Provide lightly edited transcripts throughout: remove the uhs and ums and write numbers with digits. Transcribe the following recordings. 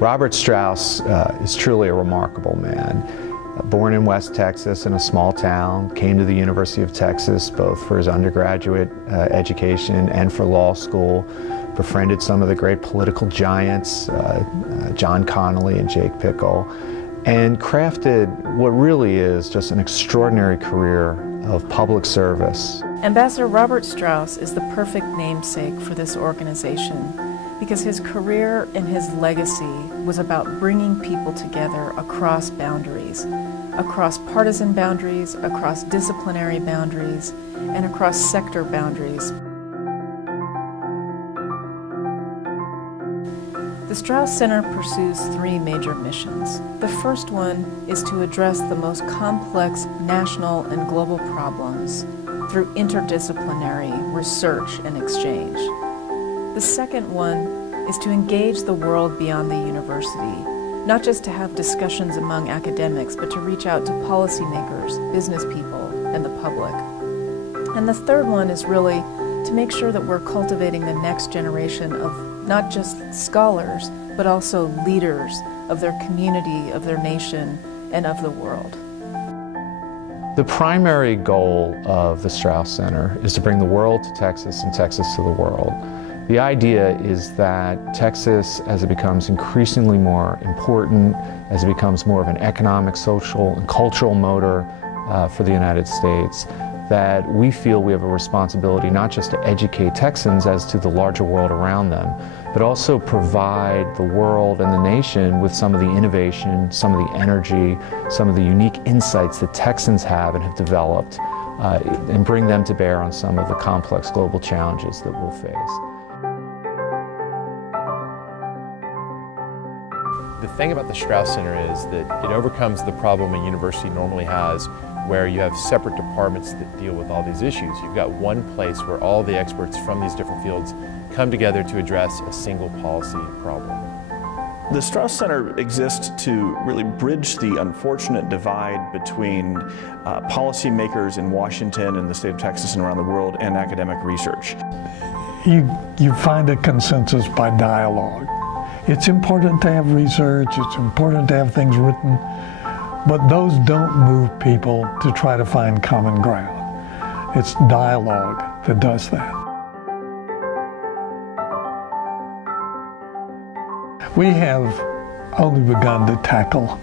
Robert Strauss is truly a remarkable man. Born in West Texas in a small town, came to the University of Texas both for his undergraduate education and for law school, befriended some of the great political giants, John Connolly and Jake Pickle, and crafted what really is just an extraordinary career of public service. Ambassador Robert Strauss is the perfect namesake for this organization because his career and his legacy was about bringing people together across boundaries, across partisan boundaries, across disciplinary boundaries, and across sector boundaries. The Strauss Center pursues three major missions. The first one is to address the most complex national and global problems through interdisciplinary research and exchange. The second one is to engage the world beyond the university, not just to have discussions among academics, but to reach out to policymakers, business people, and the public. And the third one is really to make sure that we're cultivating the next generation of not just scholars, but also leaders of their community, of their nation, and of the world. The primary goal of the Strauss Center is to bring the world to Texas and Texas to the world. The idea is that Texas, as it becomes increasingly more important, as it becomes more of an economic, social, and cultural motor for the United States, that we feel we have a responsibility not just to educate Texans as to the larger world around them, but also provide the world and the nation with some of the innovation, some of the energy, some of the unique insights that Texans have and have developed, and bring them to bear on some of the complex global challenges that we'll face. The thing about the Strauss Center is that it overcomes the problem a university normally has where you have separate departments that deal with all these issues. You've got one place where all the experts from these different fields come together to address a single policy problem. The Strauss Center exists to really bridge the unfortunate divide between policymakers in Washington and the state of Texas and around the world and academic research. You find a consensus by dialogue. It's important to have research, it's important to have things written, but those don't move people to try to find common ground. It's dialogue that does that. We have only begun to tackle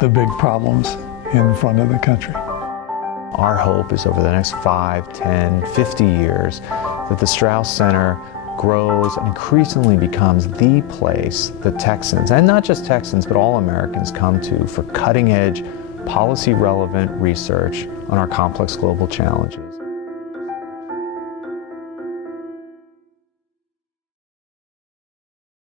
the big problems in front of the country. Our hope is over the next 5, 10, 50 years that the Strauss Center grows and increasingly becomes the place that Texans, and not just Texans, but all Americans come to for cutting-edge, policy-relevant research on our complex global challenges.